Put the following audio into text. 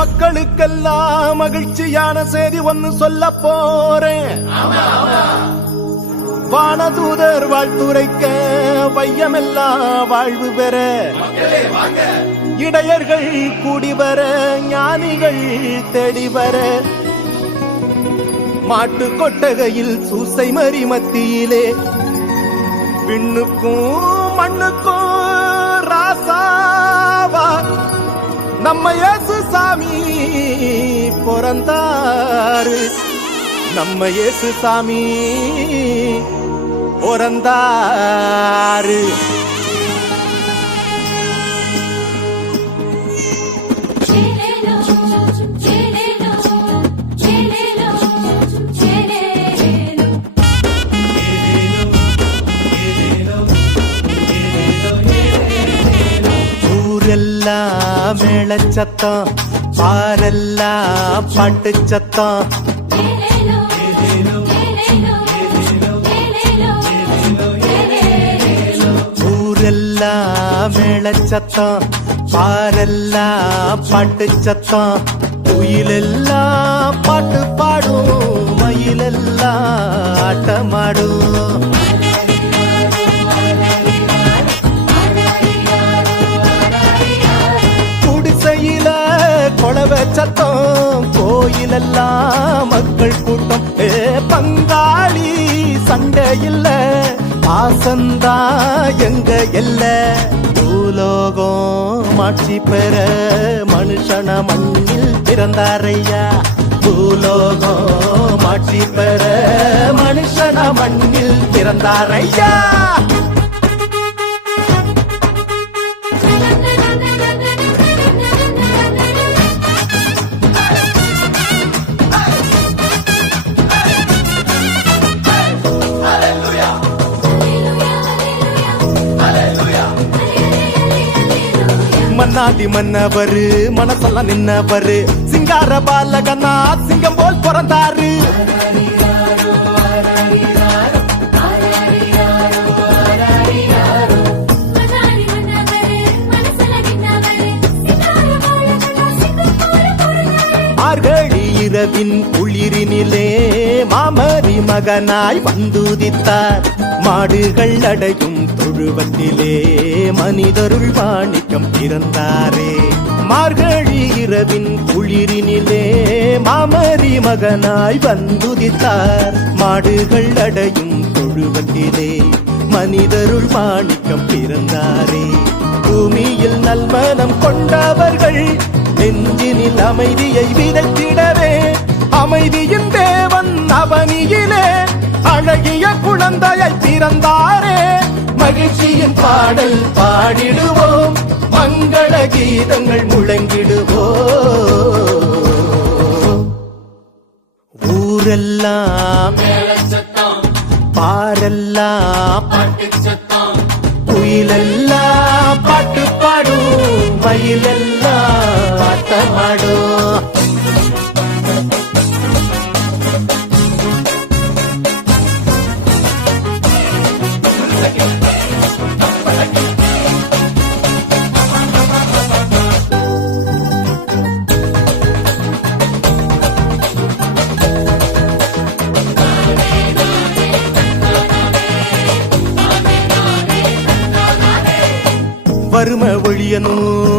மக்களுக்கெல்லாம் மகிழ்ச்சியான செய்தி ஒன்னு சொல்ல போறேன். வானதூதர் வாழ்த்துரைக்க வையமெல்லாம் வாழ்வு பெற, இடையர்கள் கூடி வர, ஞானிகள் தேடி வர, மாட்டு கொட்டகையில் சூசை மறி மத்தியிலே விண்ணுக்கும் மண்ணுக்கும் ராசாவா நம்ம இயேசு சாமி பிறந்தாரு. நம்ம இயேசு சாமி பிறந்தாரு. ஊரெல்லாம் மேளச்சத்தம், பாரெல்லாம் பாட்டு சத்தம். ஊரெல்லாம் மேளச்சத்தம், பாரெல்லாம் பாட்டு சத்தம். குயிலெல்லாம் பாட்டு பாடும், மயிலெல்லாம் ஆட்டமாடும். கொளவ சத்தம், கோயிலெல்லாம் மக்கள் கூட்டம். பங்காளி சண்டை இல்ல, பாசந்தா எங்க எல்ல. பூலோகம் ஆட்சி பெற மனுஷன மண்ணில் பிறந்தாரையா. பூலோகம் ஆட்சி பெற மனுஷன மண்ணில் பிறந்தாரையா. மன்னாதி மன்னவரு மனசெல்லாம் நின்னவரு, சிங்கார பாலகனா சிங்கம் போல் பிறந்தாரு. மார்கழி இரவின் குளிரினிலே மாமரி மகனாய் வந்துதித்தார். மாடுகள் அடையும் தொழுவத்திலே மனிதருள் வாணிக்கம் பிறந்தாரே. மார்கழி இரவின் குளிரினிலே மாமரி மகனாய் வந்துதித்தார். மாடுகள் அடையும் தொழுவத்திலே மனிதருள் வாணிக்கம் பிறந்தாரே. பூமியில் நல்மனம் கொண்டவர்கள் நெஞ்சினில் அமைதியை விதைத்திடவே, அமைதியின் தேவன் அவனியிலே அழகிய குழந்தையை பிறந்தாரே. மகிழ்ச்சியின் பாடல் பாடிடுவோம், மங்கள கீதங்கள் முழங்கிடுவோம். ஊரெல்லாம் பாரெல்லாம் குயிலெல்லாம் பாட்டு பாடும், மயிலெல்லாம் ஆட்டமாடும். வறுமை ஒழியணும்.